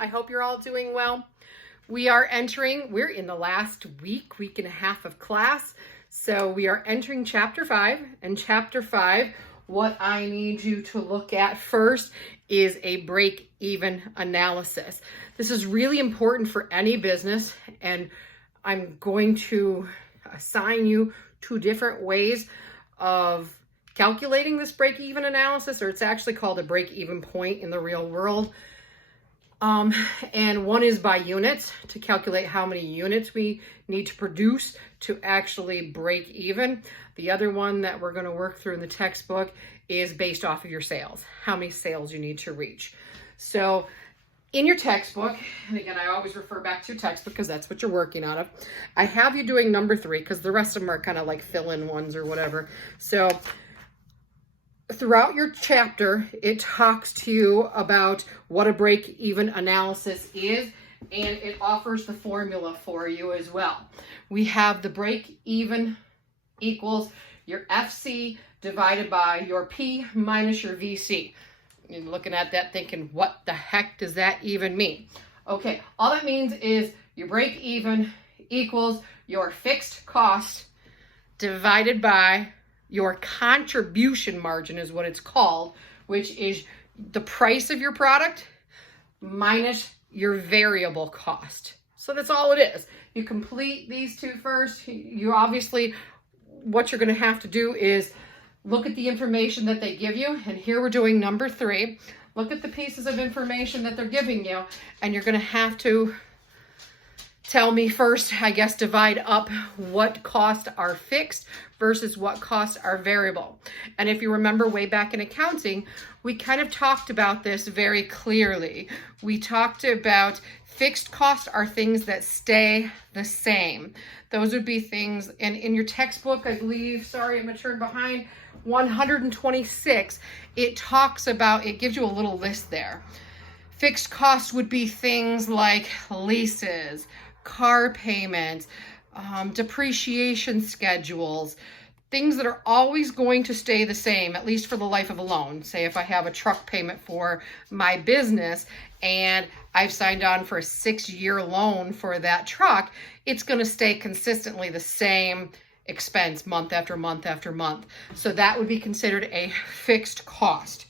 I hope you're all doing well. We're in the last week and a half of class. So we are entering chapter 5, and chapter 5, what I need you to look at first is a break-even analysis. This is really important for any business, and I'm going to assign you 2 different ways of calculating this break-even analysis, or it's actually called a break-even point in the real world. And one is by units, to calculate how many units we need to produce to actually break even. The other one that we're going to work through in the textbook is based off of your sales, how many sales you need to reach. So in your textbook, and again, I always refer back to your textbook because that's what you're working out of. I have you doing number 3 because the rest of them are kind of like fill-in ones or whatever. So throughout your chapter, it talks to you about what a break-even analysis is, and it offers the formula for you as well. We have the break-even equals your FC divided by your P minus your VC. You're looking at that thinking, what the heck does that even mean? Okay, all that means is your break-even equals your fixed cost divided by your contribution margin is what it's called, which is the price of your product minus your variable cost. So that's all it is. You complete these 2 first. You obviously, what you're going to have to do is look at the information that they give you. And here we're doing number 3. Look at the pieces of information that they're giving you. And you're going to have to tell me first, I guess, divide up what costs are fixed versus what costs are variable. And if you remember way back in accounting, we kind of talked about this very clearly. We talked about fixed costs are things that stay the same. Those would be things, and in your textbook, I believe, sorry, I'm going to turn behind, 126, it talks about, it gives you a little list there. Fixed costs would be things like leases, car payments, depreciation schedules, things that are always going to stay the same, at least for the life of a loan. Say if I have a truck payment for my business and I've signed on for a 6-year loan for that truck, it's going to stay consistently the same expense month after month after month. So that would be considered a fixed cost.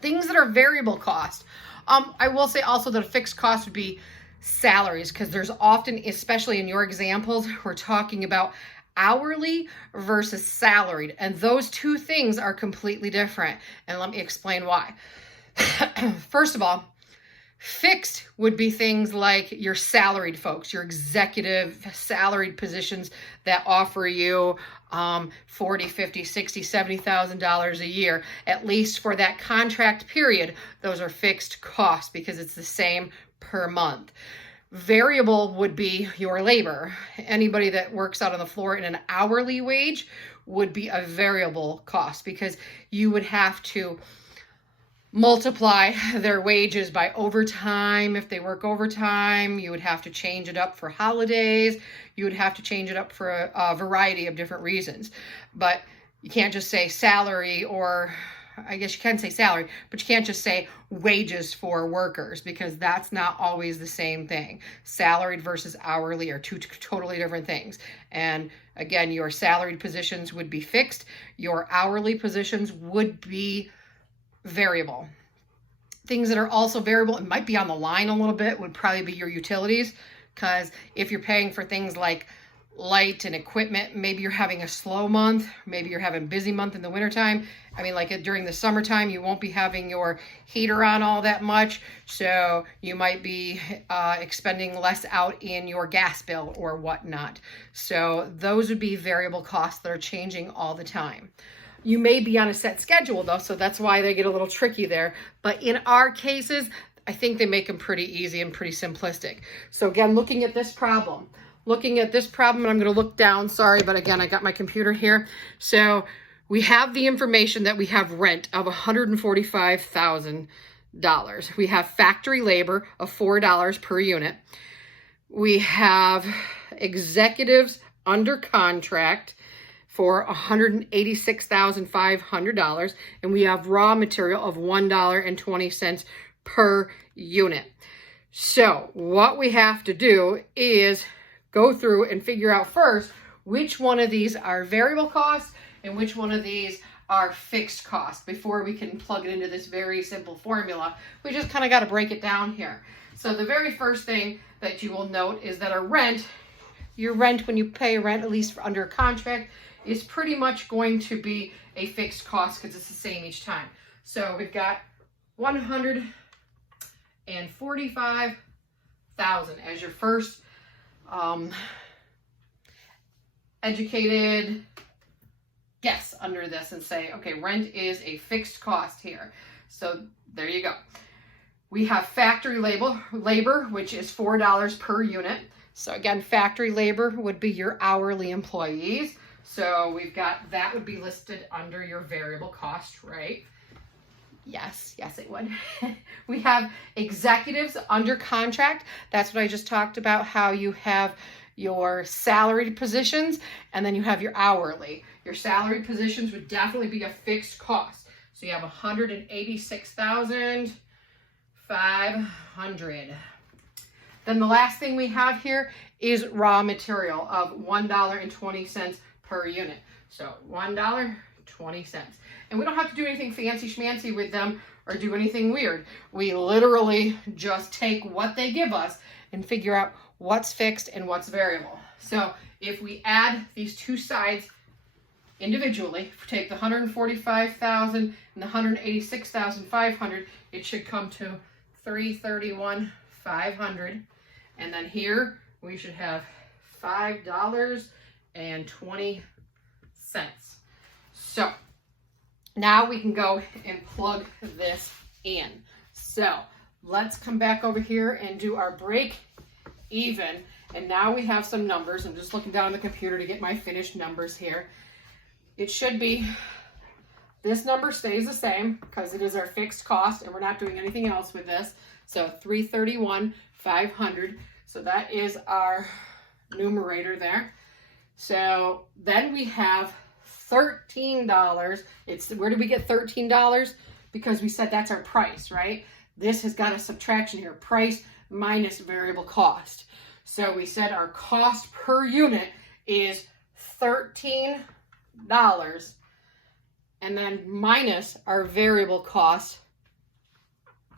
Things that are variable cost. I will say also that a fixed cost would be salaries, because there's often, especially in your examples, we're talking about hourly versus salaried, and those 2 things are completely different, and let me explain why. First of all, fixed would be things like your salaried folks, your executive salaried positions that offer you $40, $50, $60, $70,000 a year, at least for that contract period. Those are fixed costs because it's the same per month. Variable would be your labor. Anybody that works out on the floor in an hourly wage would be a variable cost, because you would have to multiply their wages by overtime. If they work overtime, you would have to change it up for holidays. You would have to change it up for a variety of different reasons. But you can't just say salary, or I guess you can say salary, but you can't just say wages for workers, because that's not always the same thing. Salaried versus hourly are 2 totally different things. And again, your salaried positions would be fixed. Your hourly positions would be variable. Things that are also variable, it might be on the line a little bit, would probably be your utilities, because if you're paying for things like light and equipment, maybe you're having a slow month, maybe you're having a busy month in the wintertime. I mean, like during the summertime, you won't be having your heater on all that much, so you might be expending less out in your gas bill or whatnot. So those would be variable costs that are changing all the time. You may be on a set schedule though, so that's why they get a little tricky there. But in our cases, I think they make them pretty easy and pretty simplistic. So again, looking at this problem, and I'm going to look down, sorry, but again, I got my computer here. So we have the information that we have rent of $145,000. We have factory labor of $4 per unit. We have executives under contract for $186,500, and we have raw material of $1.20 per unit. So what we have to do is go through and figure out first which one of these are variable costs and which one of these are fixed costs before we can plug it into this very simple formula. We just kind of got to break it down here. So the very first thing that you will note is that our rent, your rent when you pay rent, at least under a contract, is pretty much going to be a fixed cost because it's the same each time. So we've got $145,000 as your first educated guess under this and say, okay, rent is a fixed cost here. So there you go. We have factory labor, which is $4 per unit. So again, factory labor would be your hourly employees. So we've got, that would be listed under your variable cost, right? Yes, it would. We have executives under contract. That's what I just talked about, how you have your salaried positions and then you have your hourly. Your salaried positions would definitely be a fixed cost. So you have $186,500. Then the last thing we have here is raw material of $1.20 per unit. So $1.20. And we don't have to do anything fancy schmancy with them or do anything weird. We literally just take what they give us and figure out what's fixed and what's variable. So if we add these two sides individually, if we take the $145,000 and the $186,500, it should come to $331,500. And then here we should have $5.20. So now we can go and plug this in. So let's come back over here and do our break even. And now we have some numbers. I'm just looking down on the computer to get my finished numbers here. It should be, this number stays the same because it is our fixed cost and we're not doing anything else with this. So $331,500. So that is our numerator there. So then we have $13. Where did we get $13? Because we said that's our price, right? This has got a subtraction here, price minus variable cost. So we said our cost per unit is $13 and then minus our variable cost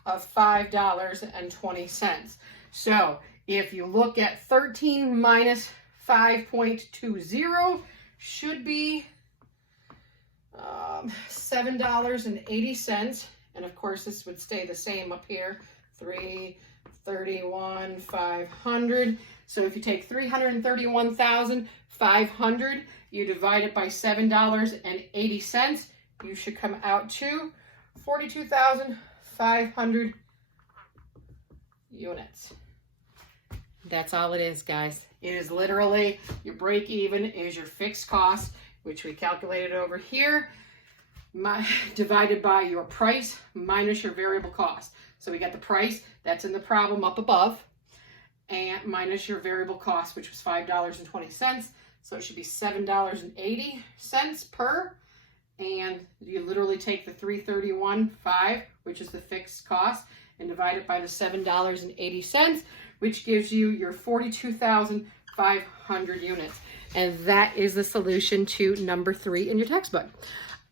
of $5.20. So if you look at 13 minus 5.20 should be $7.80. And of course, this would stay the same up here, $331,500. So if you take $331,500, you divide it by $7.80, you should come out to 42,500 units. That's all it is, guys. It is literally your break even is your fixed cost, which we calculated over here, divided by your price minus your variable cost. So we got the price that's in the problem up above and minus your variable cost, which was $5.20. So it should be $7.80 per. And you literally take the $331,500, which is the fixed cost, and divide it by the $7.80, which gives you your 42,500 units. And that is the solution to number 3 in your textbook.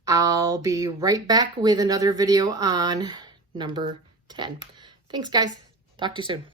I'll be right back with another video on number 10. Thanks, guys. Talk to you soon.